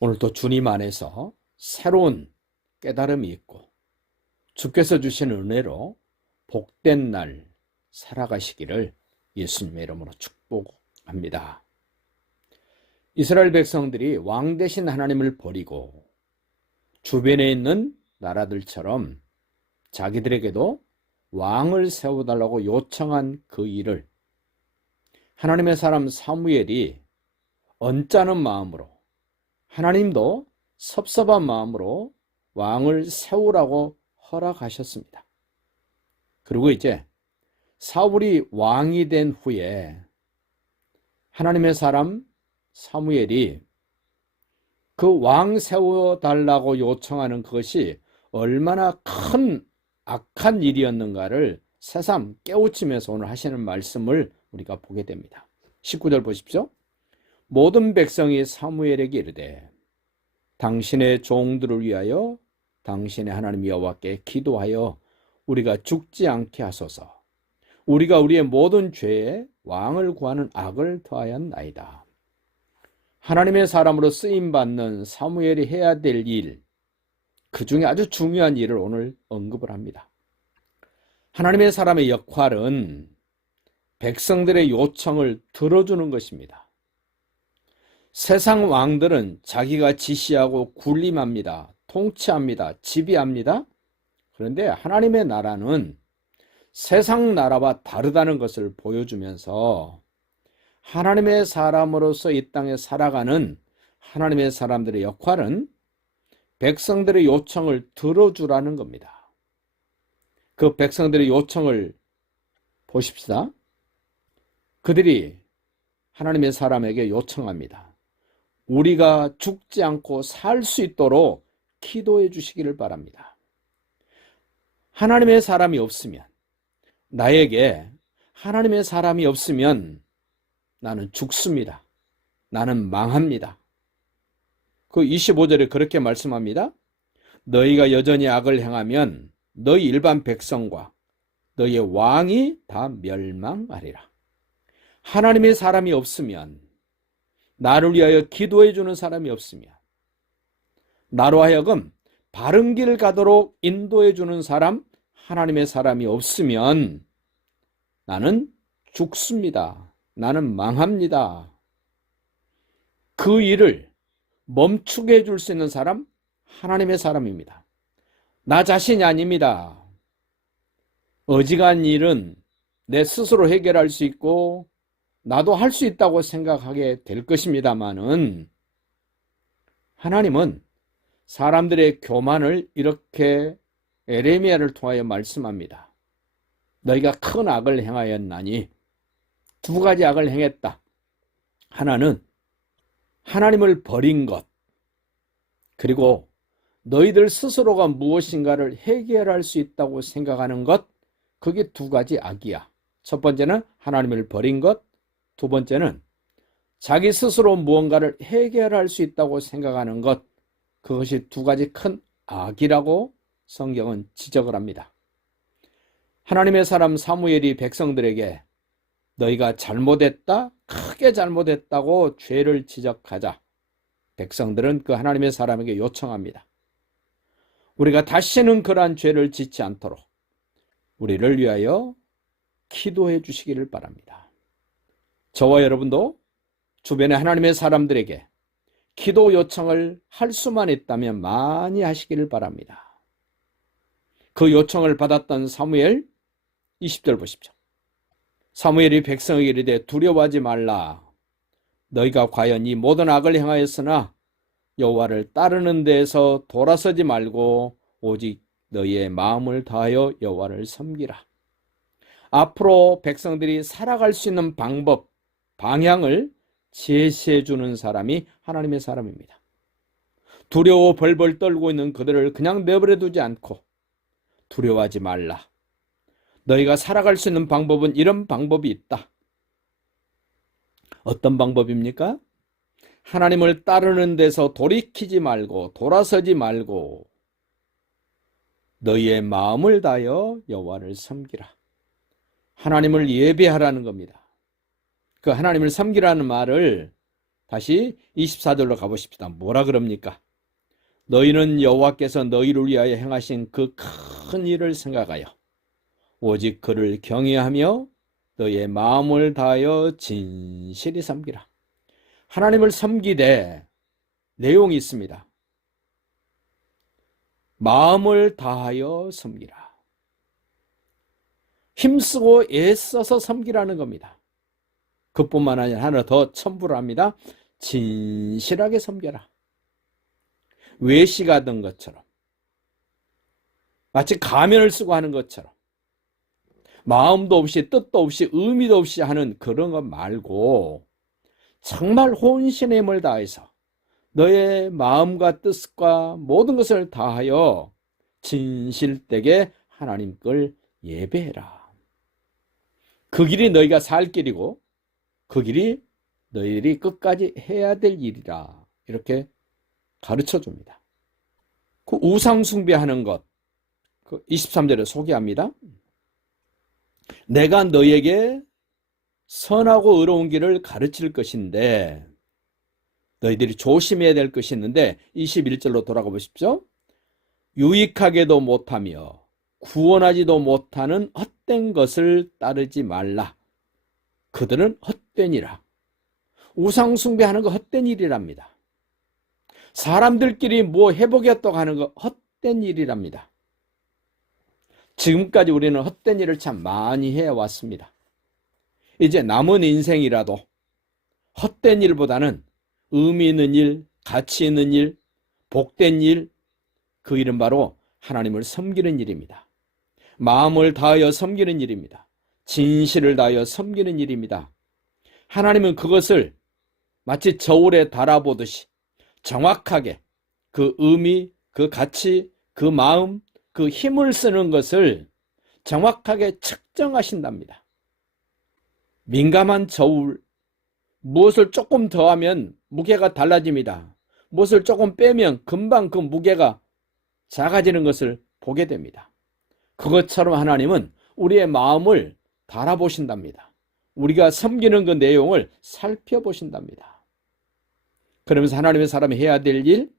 오늘도 주님 안에서 새로운 깨달음이 있고 주께서 주신 은혜로 복된 날 살아가시기를 예수님의 이름으로 축복합니다. 이스라엘 백성들이 왕 대신 하나님을 버리고 주변에 있는 나라들처럼 자기들에게도 왕을 세워달라고 요청한 그 일을 하나님의 사람 사무엘이 언짢은 마음으로, 하나님도 섭섭한 마음으로 왕을 세우라고 허락하셨습니다. 그리고 이제 사울이 왕이 된 후에 하나님의 사람 사무엘이 그 왕 세워달라고 요청하는 그것이 얼마나 큰 악한 일이었는가를 새삼 깨우치면서 오늘 하시는 말씀을 우리가 보게 됩니다. 19절 보십시오. 모든 백성이 사무엘에게 이르되 당신의 종들을 위하여 당신의 하나님 여호와께 기도하여 우리가 죽지 않게 하소서. 우리가 우리의 모든 죄에 왕을 구하는 악을 더하였나이다. 하나님의 사람으로 쓰임받는 사무엘이 해야 될 일, 그 중에 아주 중요한 일을 오늘 언급을 합니다. 하나님의 사람의 역할은 백성들의 요청을 들어주는 것입니다. 세상 왕들은 자기가 지시하고 군림합니다. 통치합니다. 지배합니다. 그런데 하나님의 나라는 세상 나라와 다르다는 것을 보여주면서 하나님의 사람으로서 이 땅에 살아가는 하나님의 사람들의 역할은 백성들의 요청을 들어주라는 겁니다. 그 백성들의 요청을 보십시다. 그들이 하나님의 사람에게 요청합니다. 우리가 죽지 않고 살 수 있도록 기도해 주시기를 바랍니다. 하나님의 사람이 없으면, 나에게 하나님의 사람이 없으면 나는 죽습니다. 나는 망합니다. 그 25절에 그렇게 말씀합니다. 너희가 여전히 악을 행하면 너희 일반 백성과 너희의 왕이 다 멸망하리라. 하나님의 사람이 없으면, 나를 위하여 기도해 주는 사람이 없으면, 나로 하여금 바른 길 가도록 인도해 주는 사람, 하나님의 사람이 없으면 나는 죽습니다. 나는 망합니다. 그 일을 멈추게 해줄 수 있는 사람, 하나님의 사람입니다. 나 자신이 아닙니다. 어지간한 일은 내 스스로 해결할 수 있고 나도 할 수 있다고 생각하게 될 것입니다마는 하나님은 사람들의 교만을 이렇게 에레미야를 통하여 말씀합니다. 너희가 큰 악을 행하였나니, 두 가지 악을 행했다. 하나는 하나님을 버린 것, 그리고 너희들 스스로가 무엇인가를 해결할 수 있다고 생각하는 것, 그게 두 가지 악이야. 첫 번째는 하나님을 버린 것, 두 번째는 자기 스스로 무언가를 해결할 수 있다고 생각하는 것, 그것이 두 가지 큰 악이라고 성경은 지적을 합니다. 하나님의 사람 사무엘이 백성들에게 너희가 잘못했다, 크게 잘못했다고 죄를 지적하자 백성들은 그 하나님의 사람에게 요청합니다. 우리가 다시는 그러한 죄를 짓지 않도록 우리를 위하여 기도해 주시기를 바랍니다. 저와 여러분도 주변의 하나님의 사람들에게 기도 요청을 할 수만 있다면 많이 하시기를 바랍니다. 그 요청을 받았던 사무엘 20절 보십시오. 사무엘이 백성에게 이르되 두려워하지 말라. 너희가 과연 이 모든 악을 행하였으나 여호와를 따르는 데에서 돌아서지 말고 오직 너희의 마음을 다하여 여호와를 섬기라. 앞으로 백성들이 살아갈 수 있는 방법, 방향을 제시해 주는 사람이 하나님의 사람입니다. 두려워 벌벌 떨고 있는 그들을 그냥 내버려 두지 않고 두려워하지 말라. 너희가 살아갈 수 있는 방법은 이런 방법이 있다. 어떤 방법입니까? 하나님을 따르는 데서 돌이키지 말고 돌아서지 말고 너희의 마음을 다하여 여호와를 섬기라. 하나님을 예배하라는 겁니다. 그 하나님을 섬기라는 말을 다시 24절로 가보십시다. 뭐라 그럽니까? 너희는 여호와께서 너희를 위하여 행하신 그 큰 일을 생각하여 오직 그를 경외하며 너희의 마음을 다하여 진실히 섬기라. 하나님을 섬기되 내용이 있습니다. 마음을 다하여 섬기라. 힘쓰고 애써서 섬기라는 겁니다. 그뿐만 아니라 하나 더 첨부를 합니다. 진실하게 섬겨라. 외식하던 것처럼, 마치 가면을 쓰고 하는 것처럼, 마음도 없이 뜻도 없이 의미도 없이 하는 그런 것 말고 정말 혼신의 힘을 다해서 너의 마음과 뜻과 모든 것을 다하여 진실되게 하나님 걸 예배해라. 그 길이 너희가 살 길이고 그 길이 너희들이 끝까지 해야 될 일이라. 이렇게 가르쳐 줍니다. 그 우상 숭배하는 것, 그 23절에 소개합니다. 내가 너희에게 선하고 의로운 길을 가르칠 것인데 너희들이 조심해야 될 것이 있는데 21절로 돌아가 보십시오. 유익하게도 못하며 구원하지도 못하는 헛된 것을 따르지 말라. 그들은 헛되니라. 우상 숭배하는 거 헛된 일이랍니다. 사람들끼리 뭐 해보겠다고 하는 거 헛된 일이랍니다. 지금까지 우리는 헛된 일을 참 많이 해왔습니다. 이제 남은 인생이라도 헛된 일보다는 의미 있는 일, 가치 있는 일, 복된 일, 그 일은 바로 하나님을 섬기는 일입니다. 마음을 다하여 섬기는 일입니다. 진실을 다하여 섬기는 일입니다. 하나님은 그것을 마치 저울에 달아보듯이 정확하게 그 의미, 그 가치, 그 마음, 그 힘을 쓰는 것을 정확하게 측정하신답니다. 민감한 저울, 무엇을 조금 더하면 무게가 달라집니다. 무엇을 조금 빼면 금방 그 무게가 작아지는 것을 보게 됩니다. 그것처럼 하나님은 우리의 마음을 달아보신답니다. 우리가 섬기는 그 내용을 살펴보신답니다. 그러면서 하나님의 사람이 해야 될 일,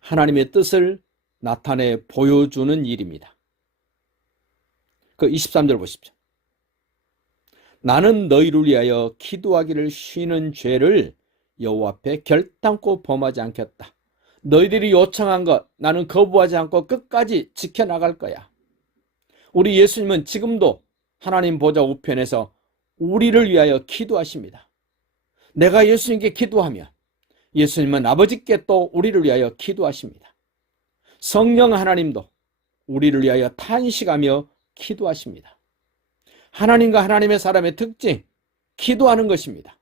하나님의 뜻을 나타내 보여주는 일입니다. 그 23절 보십시오. 나는 너희를 위하여 기도하기를 쉬는 죄를 여호와 앞에 결단코 범하지 않겠다. 너희들이 요청한 것 나는 거부하지 않고 끝까지 지켜나갈 거야. 우리 예수님은 지금도 하나님 보좌 우편에서 우리를 위하여 기도하십니다. 내가 예수님께 기도하면 예수님은 아버지께 또 우리를 위하여 기도하십니다. 성령 하나님도 우리를 위하여 탄식하며 기도하십니다. 하나님과 하나님의 사람의 특징, 기도하는 것입니다.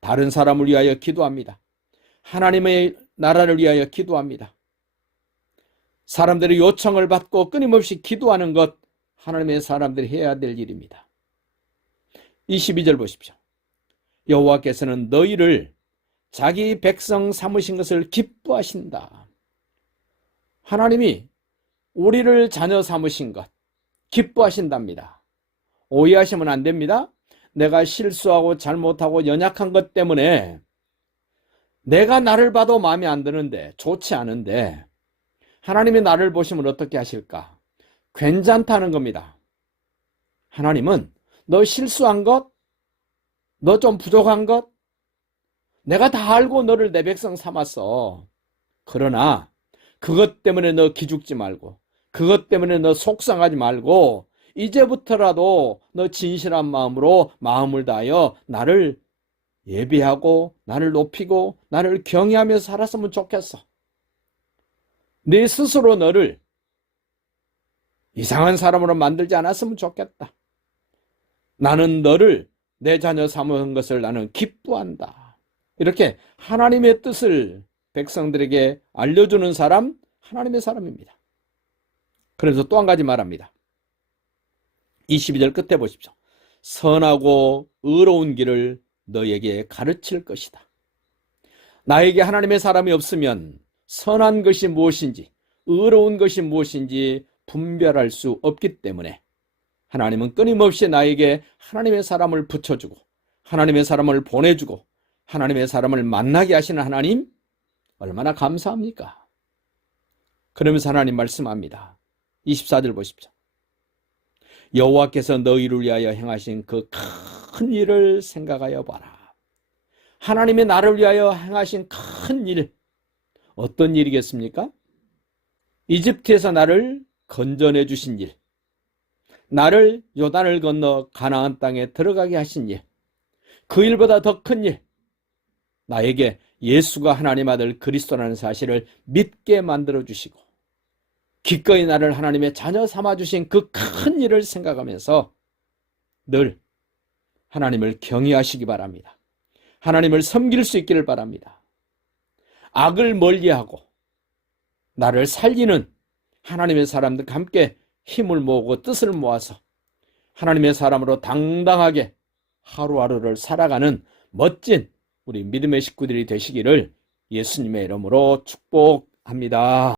다른 사람을 위하여 기도합니다. 하나님의 나라를 위하여 기도합니다. 사람들의 요청을 받고 끊임없이 기도하는 것, 하나님의 사람들이 해야 될 일입니다. 22절 보십시오. 여호와께서는 너희를 자기 백성 삼으신 것을 기뻐하신다. 하나님이 우리를 자녀 삼으신 것 기뻐하신답니다. 오해하시면 안 됩니다. 내가 실수하고 잘못하고 연약한 것 때문에 내가 나를 봐도 마음에 안 드는데, 좋지 않은데 하나님이 나를 보시면 어떻게 하실까? 괜찮다는 겁니다. 하나님은 너 실수한 것, 너 좀 부족한 것, 내가 다 알고 너를 내 백성 삼았어. 그러나 그것 때문에 너 기죽지 말고, 그것 때문에 너 속상하지 말고, 이제부터라도 너 진실한 마음으로 마음을 다하여 나를 예배하고 나를 높이고 나를 경외하며 살았으면 좋겠어. 네 스스로 너를 이상한 사람으로 만들지 않았으면 좋겠다. 나는 너를 내 자녀 삼은 것을 나는 기뻐한다. 이렇게 하나님의 뜻을 백성들에게 알려주는 사람, 하나님의 사람입니다. 그래서 또 한 가지 말합니다. 22절 끝에 보십시오. 선하고 의로운 길을 너에게 가르칠 것이다. 나에게 하나님의 사람이 없으면 선한 것이 무엇인지, 의로운 것이 무엇인지 분별할 수 없기 때문에 하나님은 끊임없이 나에게 하나님의 사람을 붙여주고 하나님의 사람을 보내주고 하나님의 사람을 만나게 하시는 하나님 얼마나 감사합니까? 그러면서 하나님 말씀합니다. 24절 보십시오. 여호와께서 너희를 위하여 행하신 그 큰 일을 생각하여 봐라. 하나님의 나를 위하여 행하신 큰 일, 어떤 일이겠습니까? 이집트에서 나를 건져내 주신 일, 나를 요단을 건너 가나안 땅에 들어가게 하신 일, 그 일보다 더 큰 일, 나에게 예수가 하나님 아들 그리스도라는 사실을 믿게 만들어 주시고 기꺼이 나를 하나님의 자녀 삼아 주신 그 큰 일을 생각하면서 늘 하나님을 경외하시기 바랍니다. 하나님을 섬길 수 있기를 바랍니다. 악을 멀리하고 나를 살리는 하나님의 사람들과 함께 힘을 모으고 뜻을 모아서 하나님의 사람으로 당당하게 하루하루를 살아가는 멋진 우리 믿음의 식구들이 되시기를 예수님의 이름으로 축복합니다.